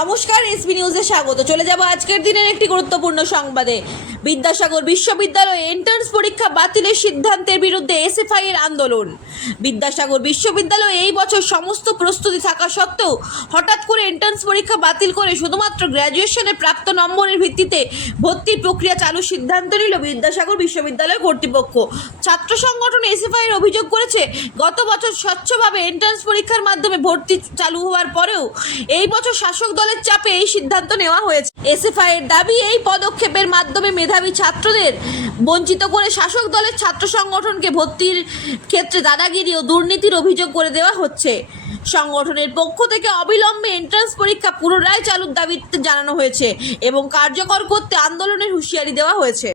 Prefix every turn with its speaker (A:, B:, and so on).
A: নমস্কার এসবি নিউজে স্বাগত। চলে যাব আজকের দিনের একটি গুরুত্বপূর্ণ সংবাদে। বিদ্যাসাগর বিশ্ববিদ্যালয়ে এন্ট্রান্স পরীক্ষা বাতিলের সিদ্ধান্তের বিরুদ্ধে এসএফআই এর আন্দোলন। বিদ্যাসাগর বিশ্ববিদ্যালয়ে এই বছর সমস্ত প্রস্তুতি থাকা সত্ত্বেও হঠাৎ করে এন্ট্রান্স পরীক্ষা বাতিল করে শুধুমাত্র গ্র্যাজুয়েশনের প্রাপ্ত নম্বরের ভিত্তিতে ভর্তির প্রক্রিয়া চালু সিদ্ধান্ত নিল বিদ্যাসাগর বিশ্ববিদ্যালয় কর্তৃপক্ষ। ছাত্র সংগঠন এসএফআই এর অভিযোগ করেছে, গত বছর স্বচ্ছভাবে এন্ট্রান্স পরীক্ষার মাধ্যমে ভর্তি চালু হওয়ার পরেও এই বছর শাসক দলের চাপে এই সিদ্ধান্ত নেওয়া হয়েছে। এসএফআই এর দাবি, এই পদক্ষেপের মাধ্যমে মেধাবী ছাত্রদের বঞ্চিত করে শাসক দলের ছাত্র সংগঠনকে ভর্তির ক্ষেত্রে দাদাগিরি ও দুর্নীতির অভিযোগ করে দেওয়া হচ্ছে। সংগঠনের পক্ষ থেকে অবিলম্বে এন্ট্রান্স পরীক্ষা পুনরায় চালুর দাবিতে জানানো হয়েছে এবং কার্যকর করতে আন্দোলনের হুঁশিয়ারি দেওয়া হয়েছে।